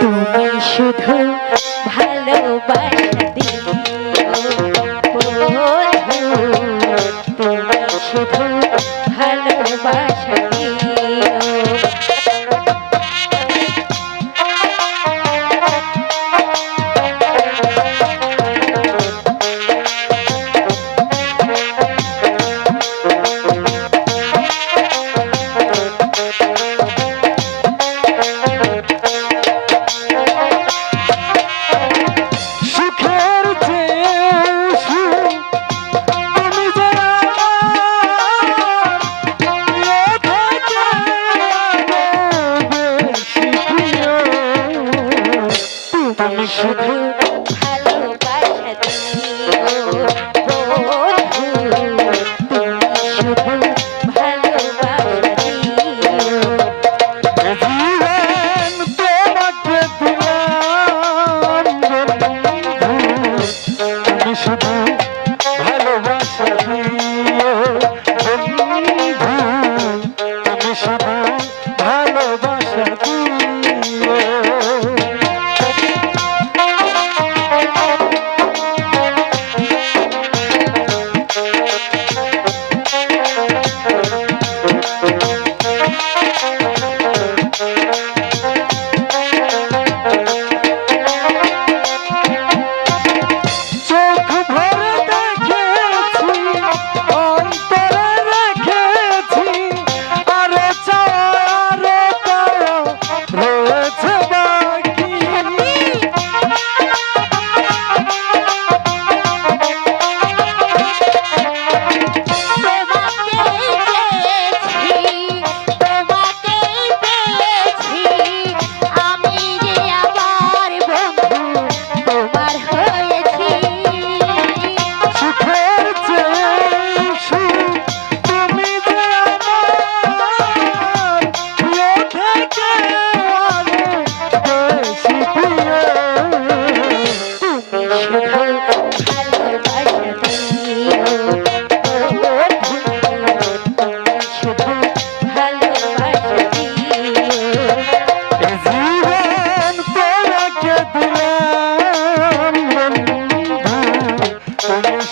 তুমি শুধু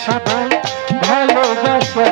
সবাই ভালোবাসা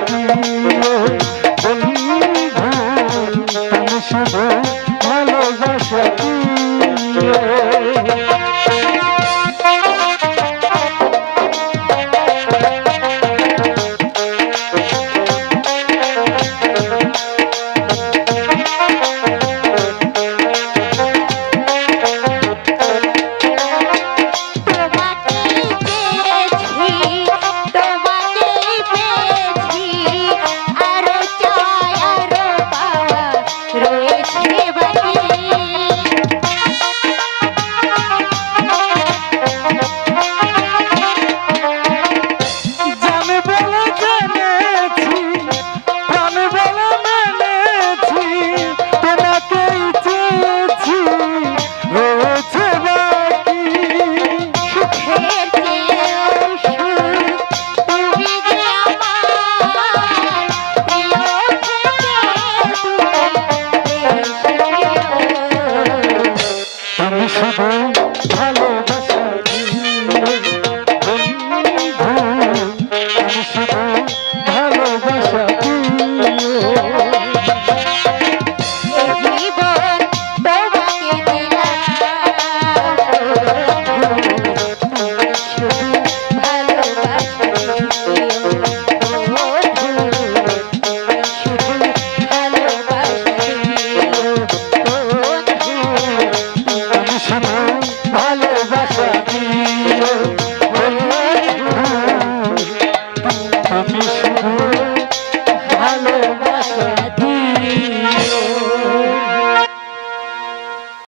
আমি